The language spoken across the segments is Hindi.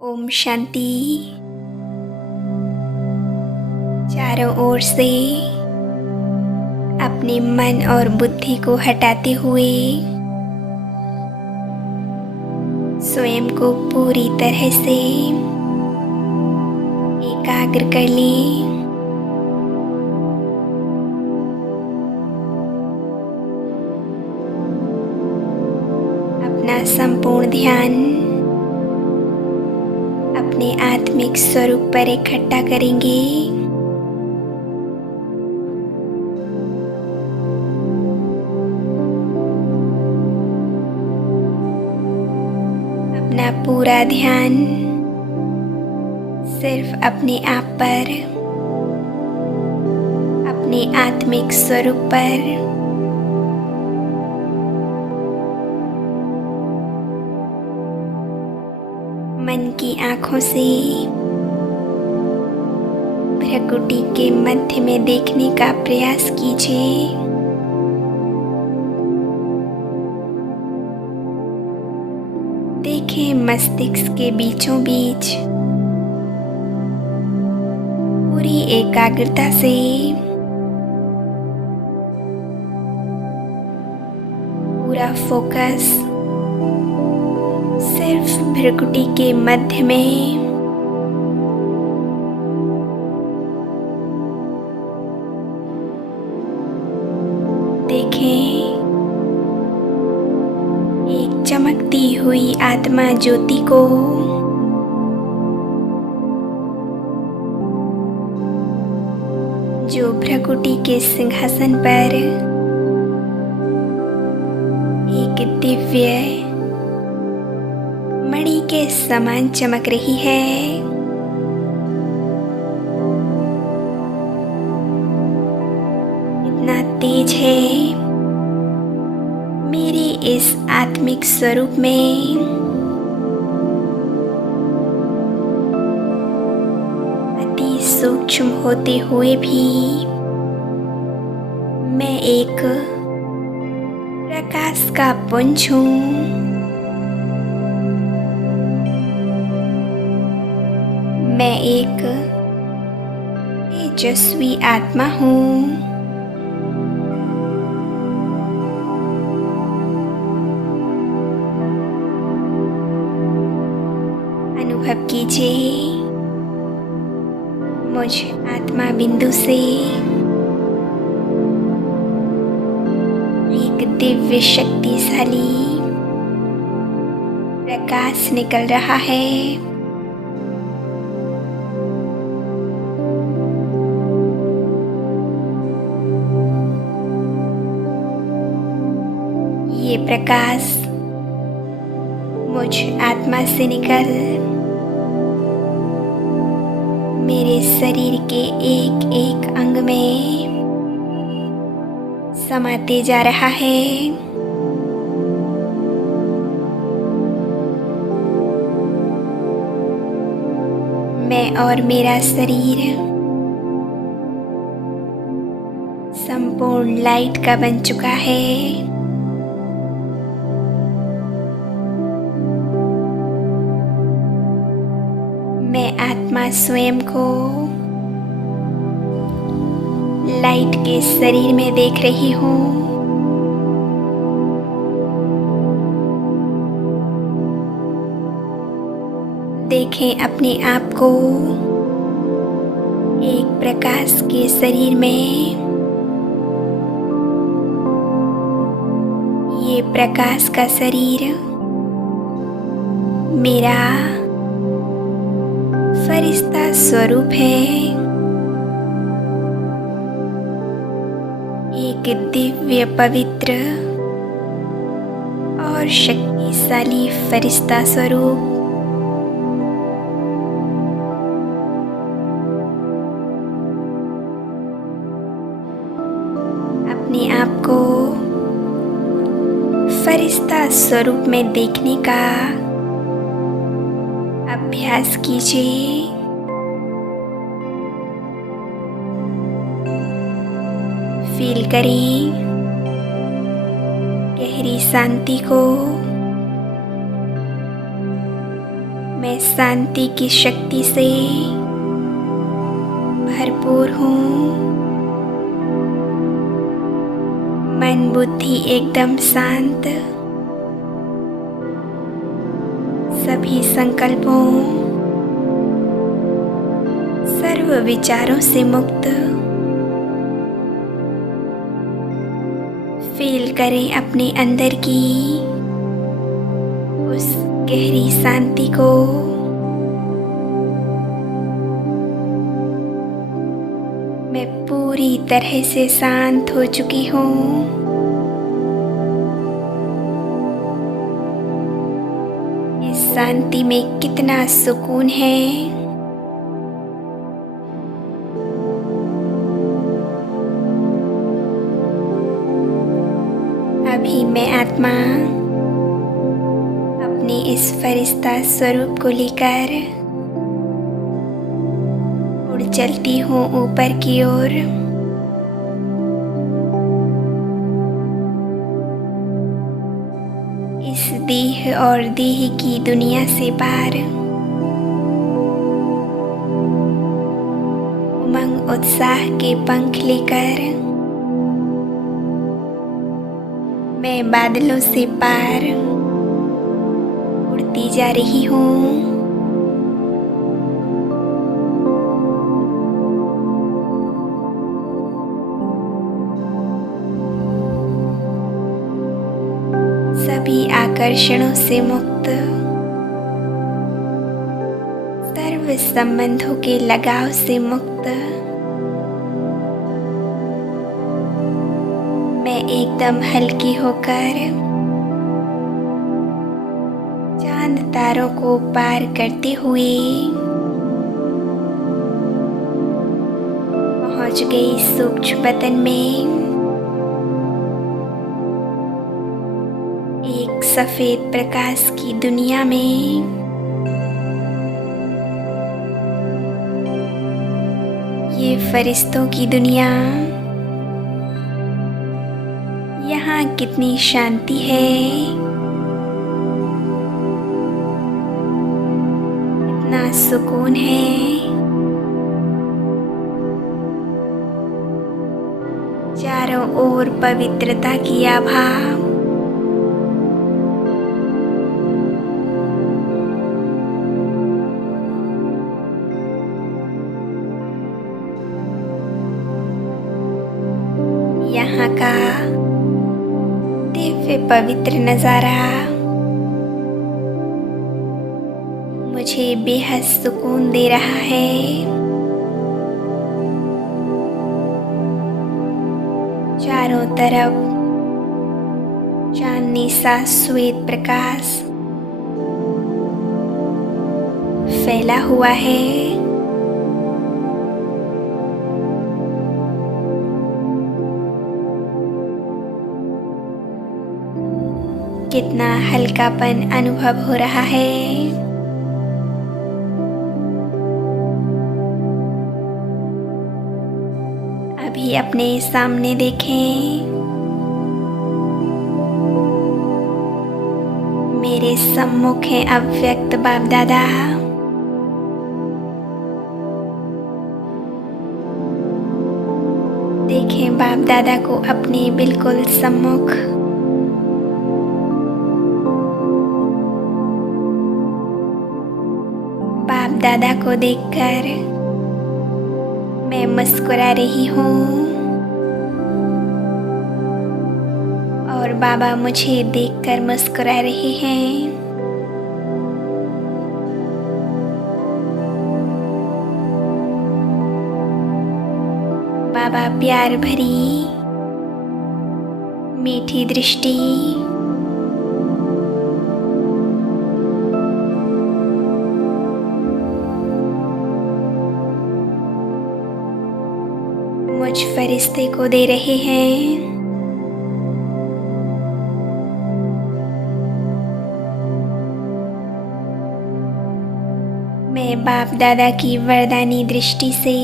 ओम शांति। चारों ओर से अपने मन और बुद्धि को हटाते हुए स्वयं को पूरी तरह से एकाग्र कर लें। अपना संपूर्ण ध्यान अपने आत्मिक स्वरूप पर इकट्ठा करेंगे। अपना पूरा ध्यान सिर्फ अपने आप पर, अपने आत्मिक स्वरूप पर। मन की आँखों से भ्रकुटी के मध्य में देखने का प्रयास कीजिए। देखें मस्तिष्क के बीचों बीच पूरी एकाग्रता से पूरा फोकस सिर्फ भ्रकुटी के मध्य में। देखें एक चमकती हुई आत्मा ज्योति को जो भ्रकुटी के सिंहासन पर एक दिव्य मणि के समान चमक रही है। इतना तेज है मेरे इस आत्मिक स्वरूप में। अति सूक्ष्म होते हुए भी मैं एक प्रकाश का पुंज हूँ। मैं एक तेजस्वी आत्मा हूँ। अनुभव कीजिए मुझ आत्मा बिंदु से एक दिव्य शक्तिशाली प्रकाश निकल रहा है। ये प्रकाश मुझ आत्मा से निकल मेरे शरीर के एक एक अंग में समाते जा रहा है। मैं और मेरा शरीर संपूर्ण लाइट का बन चुका है। मैं आत्मा स्वयं को लाइट के शरीर में देख रही हूँ। देखें अपने आप को एक प्रकाश के शरीर में। ये प्रकाश का शरीर मेरा फरिश्ता स्वरूप है। एक दिव्य पवित्र और शक्तिशाली फरिश्ता स्वरूप। अपने आप को फरिश्ता स्वरूप में देखने का अभ्यास कीजिए। फील करें गहरी शांति को मैं शांति की शक्ति से भरपूर हूँ। मन बुद्धि एकदम शांत, सभी संकल्पों, सर्व विचारों से मुक्त। फील करें अपने अंदर की उस गहरी शांति को। मैं पूरी तरह से शांत हो चुकी हूँ। इस शांति में कितना सुकून है। अभी मैं आत्मा अपने इस फरिश्ता स्वरूप को लेकर उड़ चलती हूँ ऊपर की ओर। इस देह और देह की दुनिया से पार। उमंग उत्साह के पंख लेकर मैं बादलों से पार उड़ती जा रही हूँ। सभी आकर्षणों से मुक्त, सर्व संबंधों के लगाव से मुक्त। मैं एकदम हल्की होकर चांद तारों को पार करते हुए पहुंच गई सूक्ष्म वतन में। एक सफेद प्रकाश की दुनिया में ये फरिश्तों की दुनिया। यहाँ कितनी शांति है, इतना सुकून है। चारों ओर पवित्रता की आभा। यहाँ का दिव्य पवित्र नज़ारा मुझे बेहद सुकून दे रहा है। चारों तरफ चांदनी सा श्वेत प्रकाश फैला हुआ है। कितना हल्कापन अनुभव हो रहा है। अभी अपने सामने देखें, मेरे सम्मुख हैं अव्यक्त बाप दादा। देखें बाप दादा को अपने बिल्कुल सम्मुख। बाप दादा को देखकर मैं मुस्कुरा रही हूँ और बाबा मुझे देखकर मुस्कुरा रहे हैं। बाबा प्यार भरी मीठी दृष्टि, मुझ फरिश्ते को दे रहे हैं। मैं बाप दादा की वरदानी दृष्टि से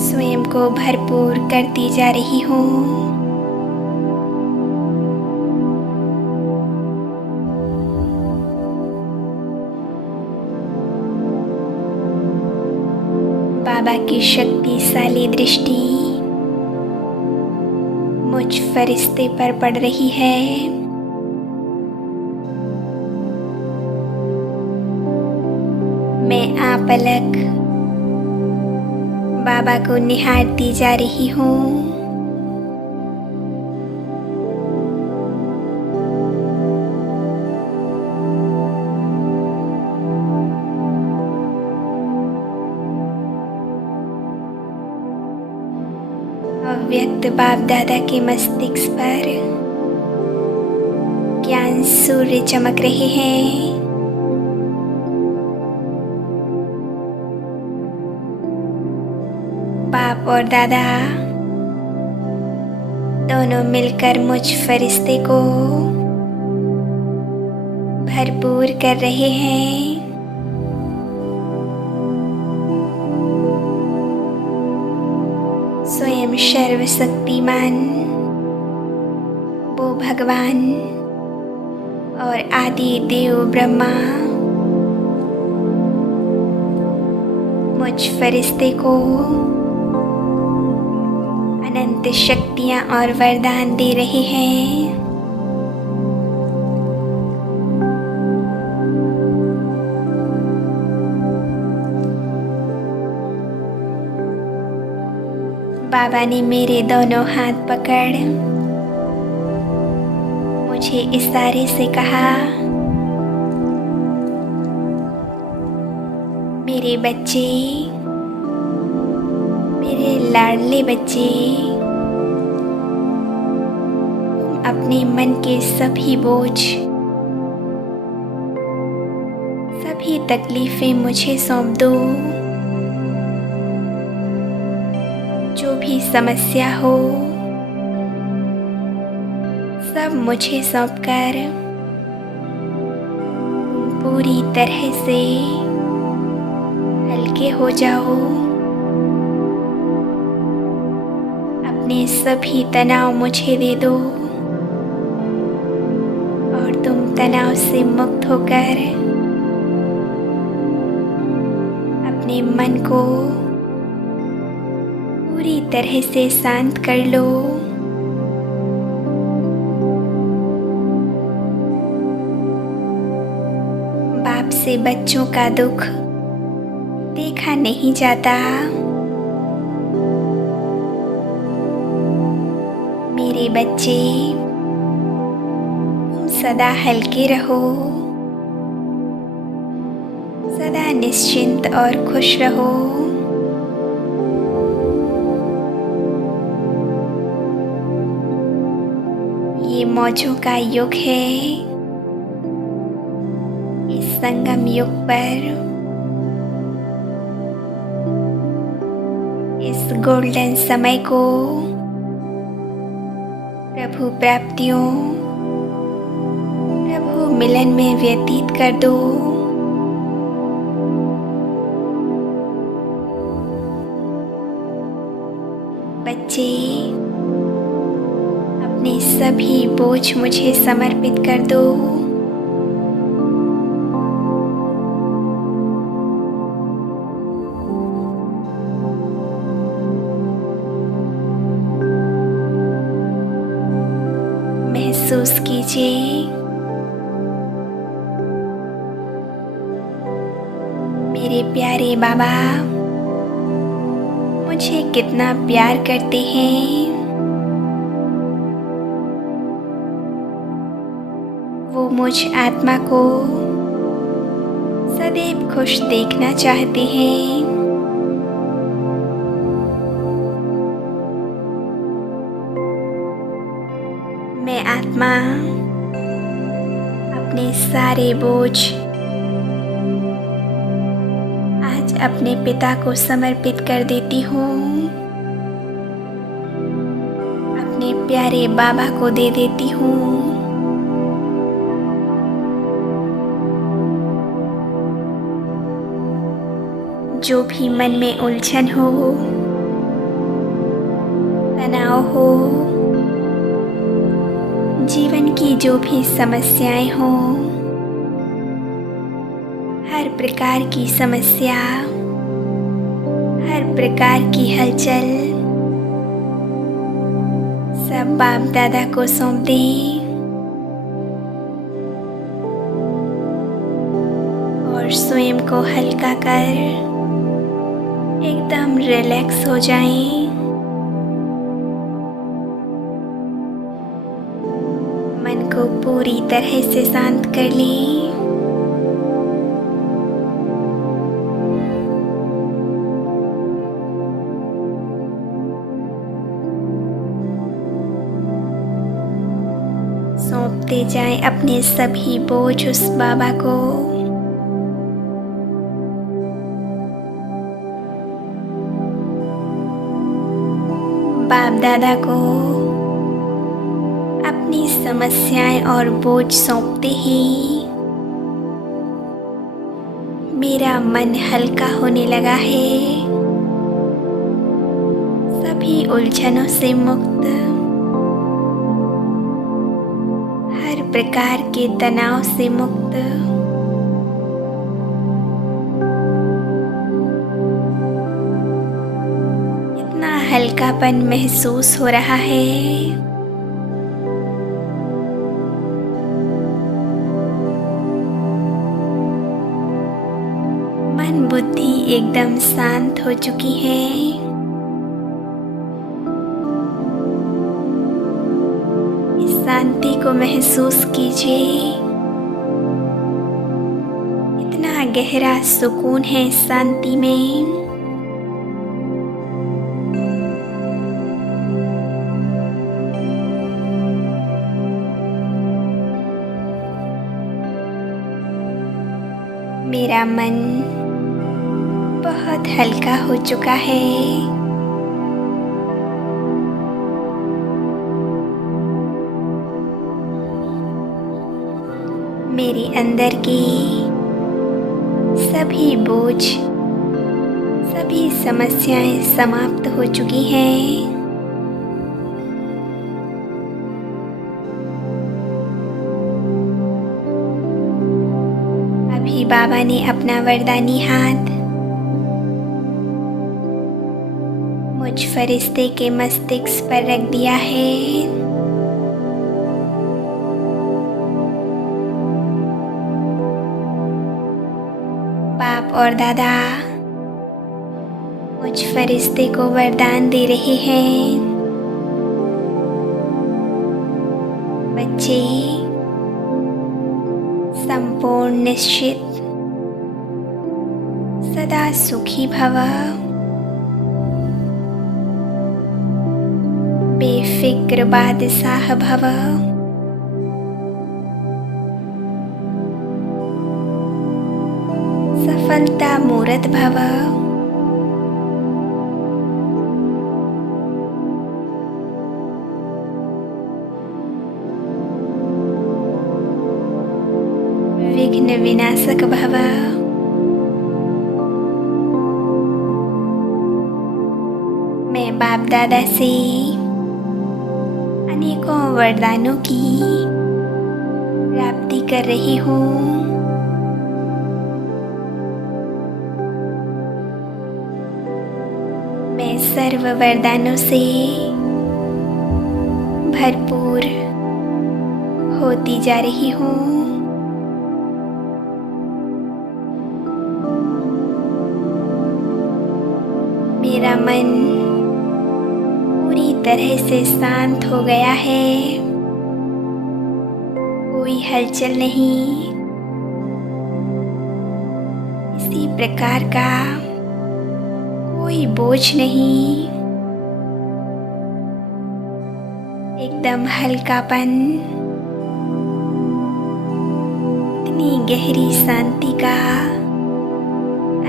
स्वयं को भरपूर करती जा रही हूँ। बाबा की शक्तिशाली दृष्टि मुझ फरिश्ते पर पड़ रही है। मैं आपलक बाबा को निहारती जा रही हूँ। अव्यक्त बाप दादा के मस्तिष्क पर ज्ञान सूर्य चमक रहे हैं। बाप और दादा दोनों मिलकर मुझ फरिश्ते को भरपूर कर रहे हैं। स्वयं सर्वशक्तिमान वो भगवान और आदि देव ब्रह्मा मुझ फरिश्ते को अनंत शक्तियाँ और वरदान दे रहे हैं। बाबा ने मेरे दोनों हाथ पकड़ मुझे इशारे से कहा, मेरे बच्चे, मेरे लाडले बच्चे, तुम अपने मन के सभी बोझ, सभी तकलीफें मुझे सौंप दो। जो भी समस्या हो सब मुझे सौंपकर पूरी तरह से हल्के हो जाओ। अपने सभी तनाव मुझे दे दो और तुम तनाव से मुक्त होकर अपने मन को पूरी तरह से शांत कर लो। बाप से बच्चों का दुख देखा नहीं जाता। मेरे बच्चे, तुम सदा हल्के रहो, सदा निश्चिंत और खुश रहो। ये मौजों का युग है। इस संगम युग पर, इस गोल्डन समय को प्रभु प्राप्तियों, प्रभु मिलन में व्यतीत कर दो। बच्चे, अपने सभी बोझ मुझे समर्पित कर दो। महसूस कीजिए मेरे प्यारे बाबा मुझे कितना प्यार करते हैं। वो मुझ आत्मा को सदैव खुश देखना चाहते हैं। मैं आत्मा अपने सारे बोझ आज अपने पिता को समर्पित कर देती हूँ। अपने प्यारे बाबा को दे देती हूँ। जो भी मन में उलझन हो, तनाव हो, जीवन की जो भी समस्याएं हो, हर प्रकार की समस्या, हर प्रकार की हलचल सब बाप दादा को सौंप दें और स्वयं को हल्का कर एकदम रिलैक्स हो जाएं। मन को पूरी तरह से शांत कर लें। सौंपते जाएं अपने सभी बोझ उस बाबा को। बाप दादा को अपनी समस्याएं और बोझ सौंपते ही मेरा मन हल्का होने लगा है। सभी उलझनों से मुक्त, हर प्रकार के तनाव से मुक्त। इतना हल्कापन महसूस हो रहा है। मन बुद्धि एकदम शांत हो चुकी है। इस शांति को महसूस कीजिए। इतना गहरा सुकून है इस शांति में। मेरा मन बहुत हल्का हो चुका है। मेरे अंदर की सभी बोझ, सभी समस्याएं समाप्त हो चुकी हैं। अभी बाबा ने अपना वरदानी हाथ मुझ फरिश्ते के मस्तिष्क पर रख दिया है। बाप और दादा मुझ फरिश्ते को वरदान दे रहे हैं। बच्चे संपूर्ण निश्चित सदा सुखी भव, बेफिक्र बादशाह भव। सफलता मूरत भव। विघ्न विनाशक भव। मैं बाप दादा से अनेकों वरदानों की प्राप्ति कर रही हूँ। मैं सर्व वरदानों से भरपूर होती जा रही हूँ। मेरा मन पूरी तरह से शांत हो गया है। कोई हलचल नहीं, इसी प्रकार का कोई बोझ नहीं। एकदम हल्कापन, इतनी गहरी शांति का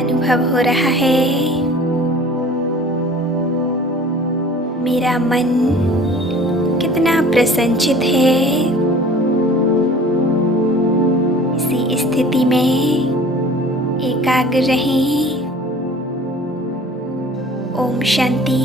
अनुभव हो रहा है। मेरा मन कितना प्रसन्नचित है। इसी स्थिति में एकाग्र रहें। ओम शांति।